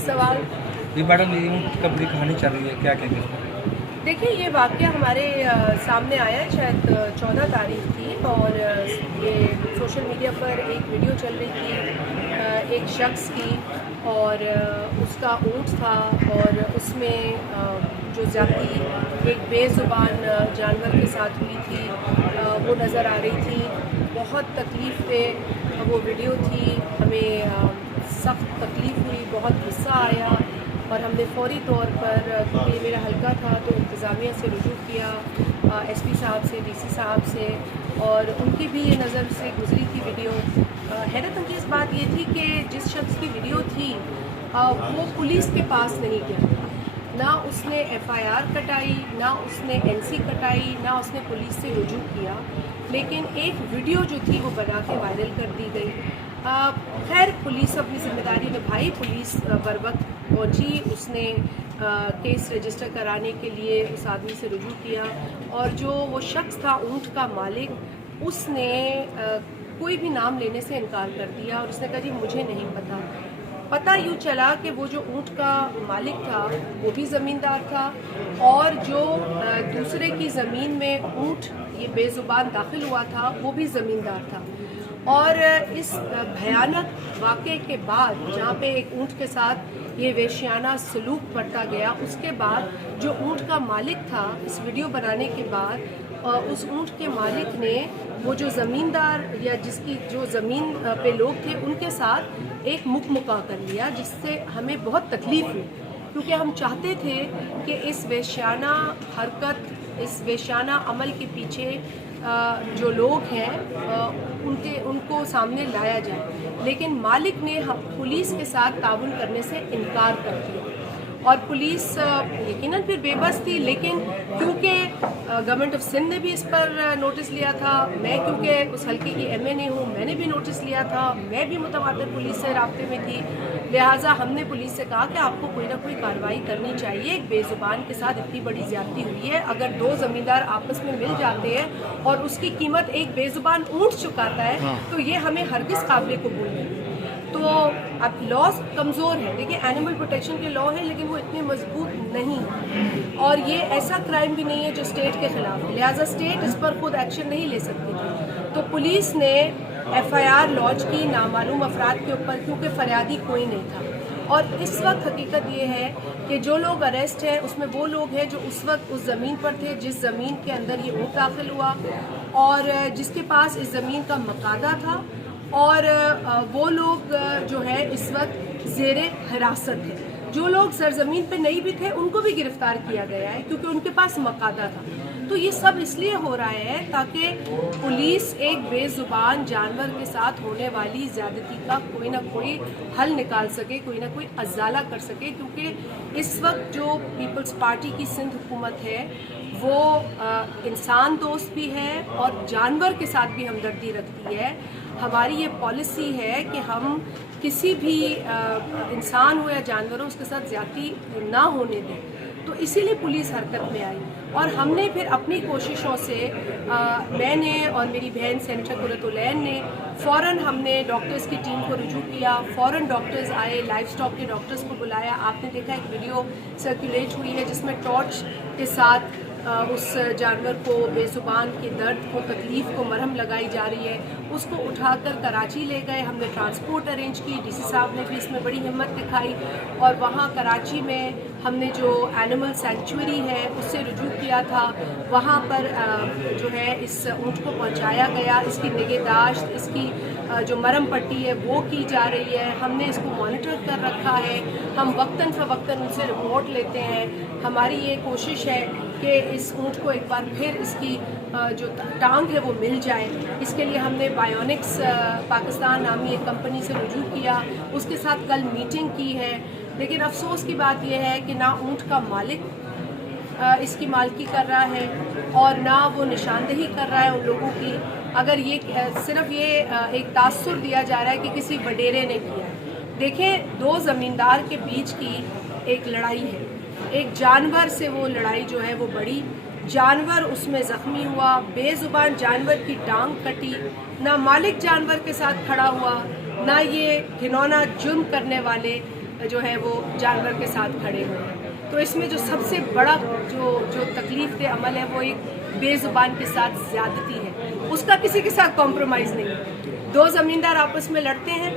सवाल। ये मैडम ये ऊँट का बड़ी कहानी चल रही है, क्या कहेंगे इसमें? देखिए, ये वाक़या हमारे सामने आया है, शायद 14 तारीख थी, और ये सोशल मीडिया पर एक वीडियो चल रही थी एक शख्स की, और उसका ऊँट था, और उसमें जो ज़्यादती एक बेज़ुबान जानवर के साथ हुई थी वो नज़र आ रही थी। बहुत तकलीफ़ पे वो वीडियो थी, हमें सख्त तकलीफ़ हुई, बहुत गुस्सा आया, और हमने फ़ौरी तौर पर, क्योंकि ये मेरा हल्का था, तो इंतज़ामिया से रुजू किया, एसपी साहब से, डीसी साहब से, और उनकी भी ये नज़र से गुज़री थी वीडियो। हैरत अंगेज़ बात ये थी कि जिस शख्स की वीडियो थी वो पुलिस के पास नहीं गया था, ना उसने एफआईआर कटाई, ना उसने एनसी कटाई, ना उसने पुलिस से रुजू किया, लेकिन एक वीडियो जो थी वो बना के वायरल कर दी गई। खैर, पुलिस अपनी ज़िम्मेदारी निभाई, पुलिस बर वक्त पहुँची, उसने केस रजिस्टर कराने के लिए उस आदमी से रुजू किया, और जो वो शख्स था ऊँट का मालिक, उसने कोई भी नाम लेने से इनकार कर दिया, और उसने कहा जी मुझे नहीं पता यूँ चला कि वो जो ऊँट का मालिक था वो भी ज़मींदार था, और जो दूसरे की ज़मीन में ऊँट ये बेज़ुबान दाखिल हुआ था वो भी ज़मींदार था। और इस भयानक वाक़े के बाद, जहाँ पे एक ऊँट के साथ ये वेश्याना सलूक बढ़ता गया, उसके बाद जो ऊँट का मालिक था, इस वीडियो बनाने के बाद उस ऊँट के मालिक ने वो जो ज़मींदार या जिसकी जो ज़मीन पे लोग थे उनके साथ एक मुकमुका कर लिया, जिससे हमें बहुत तकलीफ़ हुई, क्योंकि हम चाहते थे कि इस वेश्याना हरकत, इस वेश्याना अमल के पीछे जो लोग हैं उनको सामने लाया जाए, लेकिन मालिक ने पुलिस के साथ ताउन करने से इनकार कर दिया, और पुलिस यकीनन फिर बेबस थी। लेकिन क्योंकि गवर्नमेंट ऑफ सिंध ने भी इस पर नोटिस लिया था, मैं क्योंकि उस हल्के की एमएनए हूँ, मैंने भी नोटिस लिया था, मैं भी मुतवातिर पुलिस से राब्ते में थी, लिहाजा हमने पुलिस से कहा कि आपको कोई ना कोई कार्रवाई करनी चाहिए। एक बेज़ुबान के साथ इतनी बड़ी ज़्यादती हुई है, अगर दो ज़मींदार आपस में मिल जाते हैं और उसकी कीमत एक बेज़ुबान ऊँट चुकाता है, तो ये हमें हरगिज़ काबिल कबूल नहीं। तो अब लॉज कमज़ोर है, देखिए एनिमल प्रोटेक्शन के लॉ है, लेकिन वो इतने मजबूत नहीं है, और ये ऐसा क्राइम भी नहीं है जो स्टेट के ख़िलाफ़ है, लिहाजा स्टेट इस पर खुद एक्शन नहीं ले सकती थी। तो पुलिस ने एफआईआर लॉन्च की नामालूम अफराद के ऊपर, क्योंकि फरियादी कोई नहीं था। और इस वक्त हकीकत ये है कि जो लोग अरेस्ट हैं उसमें वो लोग हैं जो उस वक्त उस ज़मीन पर थे जिस ज़मीन के अंदर ये ऊँट दाखिल हुआ, और जिसके पास इस ज़मीन का मकादा था, और वो लोग जो है इस वक्त ज़ेरे हिरासत है। जो लोग सरजमीन पे नहीं भी थे उनको भी गिरफ्तार किया गया है, क्योंकि उनके पास मकादा था। तो ये सब इसलिए हो रहा है ताकि पुलिस एक बेज़ुबान जानवर के साथ होने वाली ज़्यादती का कोई ना कोई हल निकाल सके, कोई ना कोई अजाला कर सके, क्योंकि इस वक्त जो पीपल्स पार्टी की सिंध हुकूमत है वो इंसान दोस्त भी है और जानवर के साथ भी हमदर्दी रखती है। हमारी ये पॉलिसी है कि हम किसी भी इंसान हो या जानवर हो उसके साथ ज़्यादती ना होने दें, तो इसीलिए पुलिस हरकत में आई। और हमने फिर अपनी कोशिशों से मैंने और मेरी बहन सेनेटर कुरतुलैन ने फ़ौरन हमने डॉक्टर्स की टीम को रुजू किया, फ़ौरन डॉक्टर्स आए, लाइव स्टॉक के डॉक्टर्स को बुलाया। आपने देखा एक वीडियो सर्कुलेट हुई है जिसमें टॉर्च के साथ उस जानवर को, बेज़ुबान के दर्द को, तकलीफ़ को मरहम लगाई जा रही है। उसको उठाकर कराची ले गए, हमने ट्रांसपोर्ट अरेंज की, डीसी साहब ने भी इसमें बड़ी हिम्मत दिखाई, और वहाँ कराची में हमने जो एनिमल सेंचुरी है उससे रुजू किया था, वहाँ पर जो है इस ऊँट को पहुँचाया गया, इसकी निगहदाश्त, इसकी जो मरहम पट्टी है वो की जा रही है। हमने इसको मॉनिटर कर रखा है, हम वक्तन फ़वक्तन उनसे रिपोर्ट लेते हैं। हमारी ये कोशिश है कि इस ऊँट को एक बार फिर इसकी जो टांग है वो मिल जाए। इसके लिए हमने बायोनिक्स पाकिस्तान नामी एक कंपनी से रुजू किया, उसके साथ कल मीटिंग की है। लेकिन अफसोस की बात यह है कि ना ऊँट का मालिक इसकी मालकी कर रहा है और ना वो निशानदेही कर रहा है उन लोगों की। अगर ये सिर्फ ये एक तासुर दिया जा रहा है कि किसी वडेरे ने किया है। देखें, दो ज़मींदार के बीच की एक लड़ाई है, एक जानवर से वो लड़ाई जो है वो बड़ी, जानवर उसमें ज़ख्मी हुआ, बेज़ुबान जानवर की टांग कटी, ना मालिक जानवर के साथ खड़ा हुआ, ना ये घिनौना जुर्म करने वाले جو ہے وہ جانور کے ساتھ کھڑے ہوئے ہیں. تو اس میں جو سب سے بڑا جو تکلیف دہ عمل ہے وہ ایک بے زبان کے ساتھ زیادتی ہے. اس کا کسی کے ساتھ کمپرومائز نہیں ہے. دو زمیندار آپس میں لڑتے ہیں,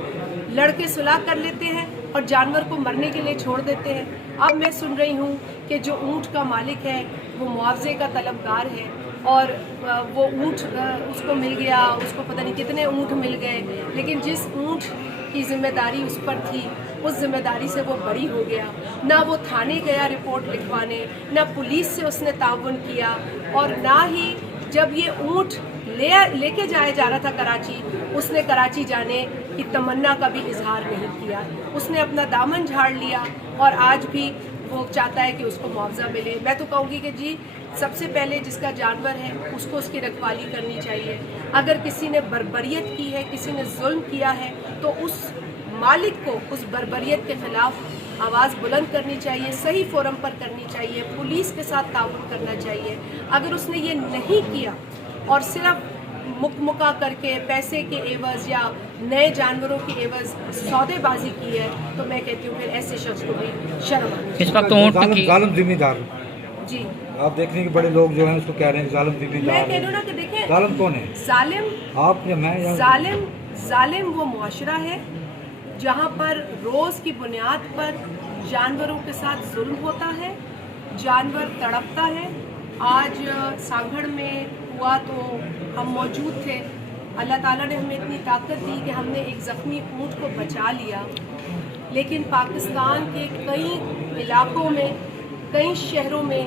لڑ کے صلح کر لیتے ہیں اور جانور کو مرنے کے لیے چھوڑ دیتے ہیں. اب میں سن رہی ہوں کہ جو اونٹ کا مالک ہے وہ معاوضے کا طلبگار ہے اور وہ اونٹ اس کو مل گیا, اس کو پتہ نہیں کتنے اونٹ مل گئے, لیکن جس اونٹ کی ذمہ داری اس پر تھی اس ذمہ داری سے وہ بری ہو گیا. نہ وہ تھانے گیا رپورٹ لکھوانے, نہ پولیس سے اس نے تعاون کیا, اور نہ ہی جب یہ اونٹ لے کے جایا جا رہا تھا کراچی, اس نے کراچی جانے کی تمنا کا بھی اظہار نہیں کیا. اس نے اپنا دامن جھاڑ لیا اور آج بھی وہ چاہتا ہے کہ اس کو معاوضہ ملے. میں تو کہوں گی کہ جی سب سے پہلے جس کا جانور ہے اس کو اس کی رکھوالی کرنی چاہیے. اگر کسی نے بربریت کی ہے, کسی نے ظلم کیا ہے, تو اس مالک کو اس بربریت کے خلاف آواز بلند کرنی چاہیے, صحیح فورم پر کرنی چاہیے, پولیس کے ساتھ تعاون کرنا چاہیے. اگر اس نے یہ نہیں کیا اور صرف مکمکا کر کے پیسے کے عوض یا نئے جانوروں کے عوض سودے بازی کی ہے, تو میں کہتی ہوں پھر ایسے شخص کو بھی شرم آنی چاہیے. اس وقت اونٹ کی ظالم ذمہ دار جی آپ دیکھ رہے ہیں کہ بڑے لوگ جو ہیں اس کو کہہ رہے ہیں ظالم ذمہ میں دار کہہ ہے. رہی ہوں نا کہ دیکھیں ظالم کون ہے؟ آپ یا میں یا ظالم وہ معاشرہ ہے جہاں پر روز کی بنیاد پر جانوروں کے ساتھ ظلم ہوتا ہے, جانور تڑپتا ہے. آج سانگھڑ میں ہوا تو ہم موجود تھے. اللہ تعالیٰ نے ہمیں اتنی طاقت دی کہ ہم نے ایک زخمی اونٹ کو بچا لیا, لیکن پاکستان کے کئی علاقوں میں, کئی شہروں میں